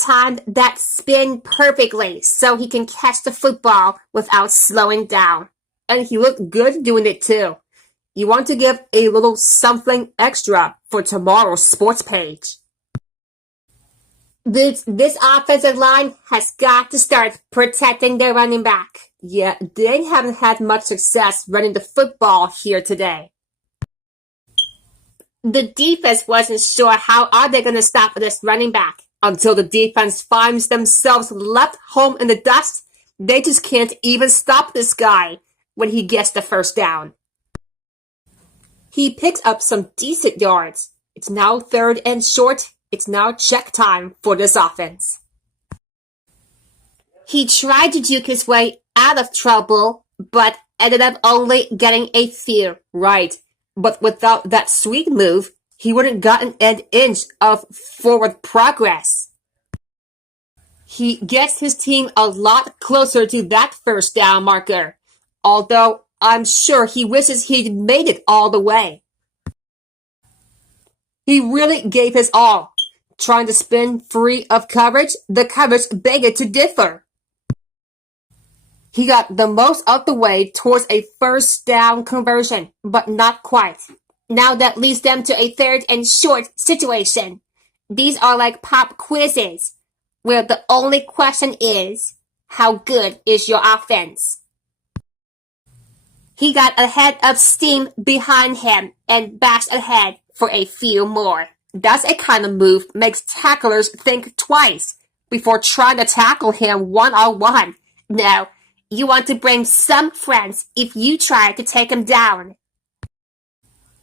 timed that spin perfectly so he can catch the football without slowing down. And he looked good doing it too. You want to give a little something extra for tomorrow's sports page. This offensive line has got to start protecting their running back. Yeah, they haven't had much success running the football here today. The defense wasn't sure how are they going to stop this running back. Until the defense finds themselves left home in the dust, they just can't even stop this guy when he gets the first down. He picks up some decent yards. It's now 3rd and short. It's now check time for this offense. He tried to juke his way out of trouble, but ended up only getting a few. Right, but without that sweet move, he wouldn't gotten an inch of forward progress. He gets his team a lot closer to that first down marker, although I'm sure he wishes he'd made it all the way. He really gave his all. Trying to spin free of coverage, the coverage begged to differ. He got the most of the way towards a first down conversion, but not quite. Now that leads them to a 3rd and short situation. These are like pop quizzes, where the only question is, how good is your offense? He got a head of steam behind him and bashed ahead for a few more. That's a kind of move makes tacklers think twice before trying to tackle him one-on-one. No, you want to bring some friends if you try to take him down.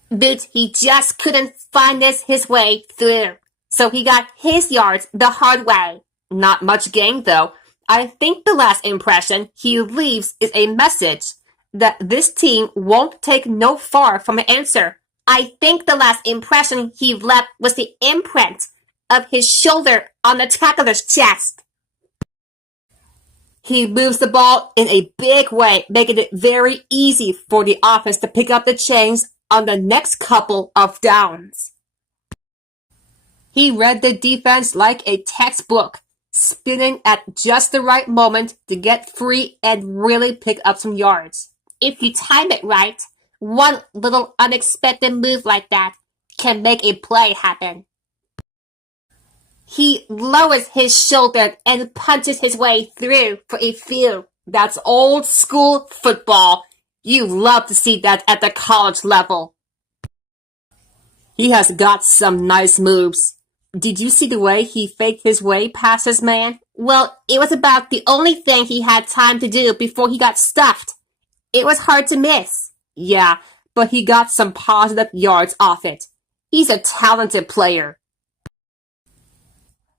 But he just couldn't find his way through, so he got his yards the hard way. Not much gain though. I think the last impression he leaves is a message that this team won't take no far from an answer. I think the last impression he left was the imprint of his shoulder on the tackler's chest. He moves the ball in a big way, making it very easy for the offense to pick up the chains on the next couple of downs. He read the defense like a textbook, spinning at just the right moment to get free and really pick up some yards. If you time it right, one little unexpected move like that can make a play happen. He lowers his shoulder and punches his way through for a few. That's old school football. You love to see that at the college level. He has got some nice moves. Did you see the way he faked his way past his man? Well, it was about the only thing he had time to do before he got stuffed. It was hard to miss. Yeah, but he got some positive yards off it. He's a talented player.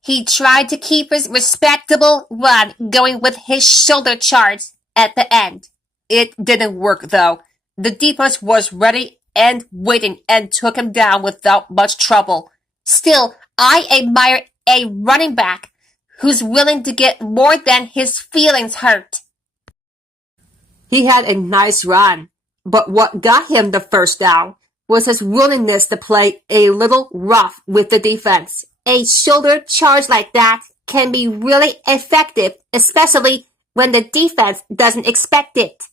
He tried to keep his respectable run going with his shoulder charge at the end. It didn't work though. The defense was ready and waiting and took him down without much trouble. Still, I admire a running back who's willing to get more than his feelings hurt. He had a nice run, but what got him the first down was his willingness to play a little rough with the defense. A shoulder charge like that can be really effective, especially when the defense doesn't expect it.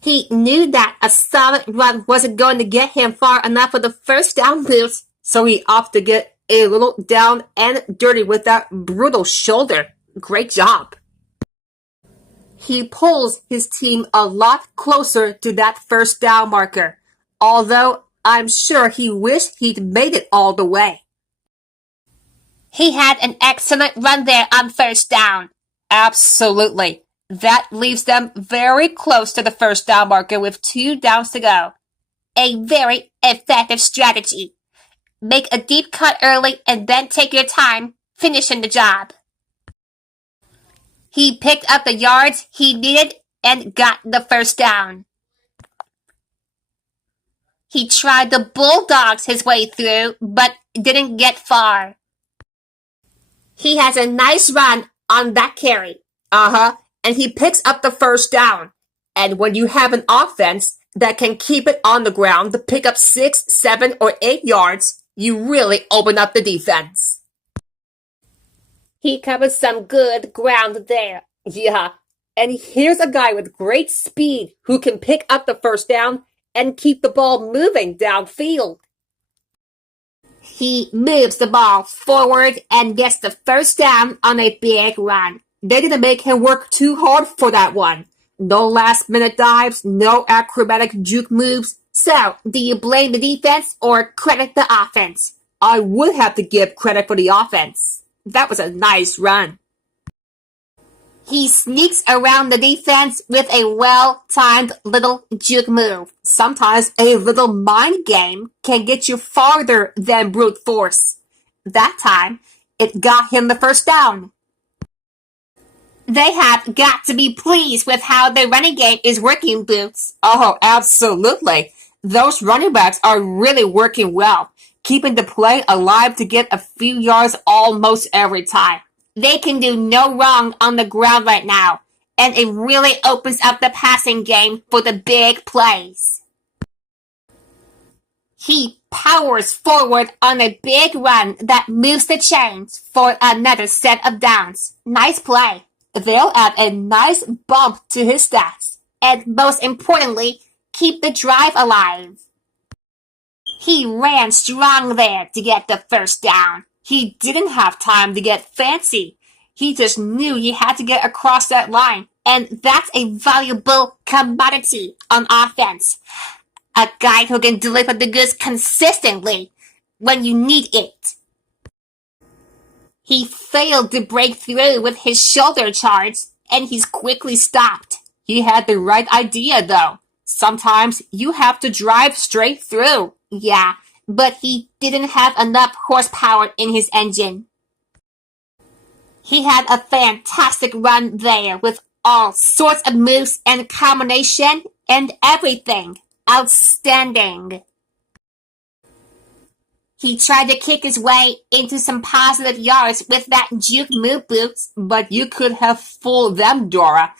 He knew that a solid run wasn't going to get him far enough for the first down boost, so he opted to get a little down and dirty with that brutal shoulder. Great job. He pulls his team a lot closer to that first down marker, although I'm sure he wished he'd made it all the way. He had an excellent run there on first down. Absolutely. That leaves them very close to the first down marker with 2 downs to go. A very effective strategy. Make a deep cut early and then take your time finishing the job. He picked up the yards he needed and got the first down. He tried to bulldogs his way through, but didn't get far. He has a nice run on that carry. And he picks up the first down. And when you have an offense that can keep it on the ground to pick up 6, 7, or 8 yards, you really open up the defense. He covered some good ground there. Yeah, and here's a guy with great speed who can pick up the first down and keep the ball moving downfield. He moves the ball forward and gets the first down on a big run. They didn't make him work too hard for that one. No last-minute dives, no acrobatic juke moves. So, do you blame the defense or credit the offense? I would have to give credit for the offense. That was a nice run. He sneaks around the defense with a well-timed little juke move. Sometimes a little mind game can get you farther than brute force. That time, it got him the first down. They have got to be pleased with how the running game is working, Boots. Oh, absolutely. Those running backs are really working well, keeping the play alive to get a few yards almost every time. They can do no wrong on the ground right now, and it really opens up the passing game for the big plays. He powers forward on a big run that moves the chains for another set of downs. Nice play. They'll add a nice bump to his stats, and most importantly, keep the drive alive. He ran strong there to get the first down. He didn't have time to get fancy. He just knew he had to get across that line, and that's a valuable commodity on offense. A guy who can deliver the goods consistently when you need it. He failed to break through with his shoulder charge, and he's quickly stopped. He had the right idea, though. Sometimes you have to drive straight through. Yeah, but he didn't have enough horsepower in his engine. He had a fantastic run there with all sorts of moves and combination and everything. Outstanding. He tried to kick his way into some positive yards with that juke move, Boots, but you could have fooled them, Dora.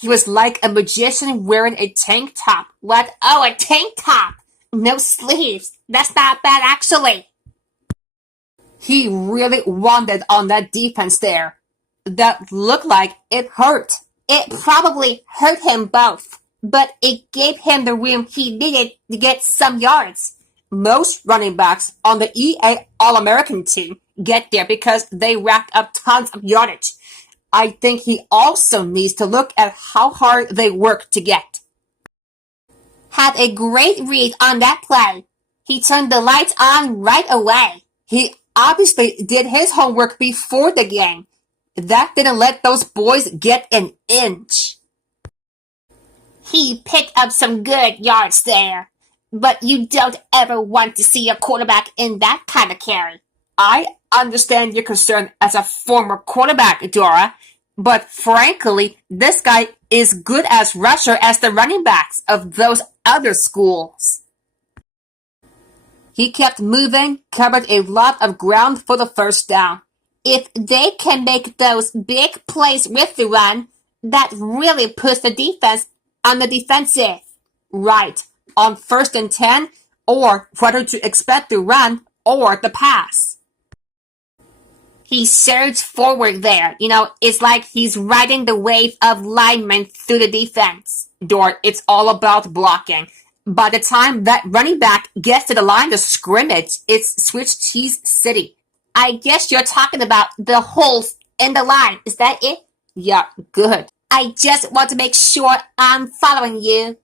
He was like a magician wearing a tank top. What? Oh, a tank top! No sleeves. That's not bad, actually. He really wanted on that defense there. That looked like it hurt. It probably hurt him both, but it gave him the room he needed to get some yards. Most running backs on the EA All-American team get there because they racked up tons of yardage. I think he also needs to look at how hard they work to get. Had a great read on that play. He turned the lights on right away. He obviously did his homework before the game. That didn't let those boys get an inch. He picked up some good yards there. But you don't ever want to see a quarterback in that kind of carry. I understand your concern as a former quarterback, Dora, but frankly, this guy is good as rusher as the running backs of those other schools. He kept moving, covered a lot of ground for the first down. If they can make those big plays with the run, that really puts the defense on the defensive. Right. On 1st and 10, or whether to expect the run or the pass. He surged forward there. It's like he's riding the wave of linemen through the defense. Dort, it's all about blocking. By the time that running back gets to the line of scrimmage, it's Swiss Cheese City. I guess you're talking about the holes in the line. Is that it? Yeah, good. I just want to make sure I'm following you.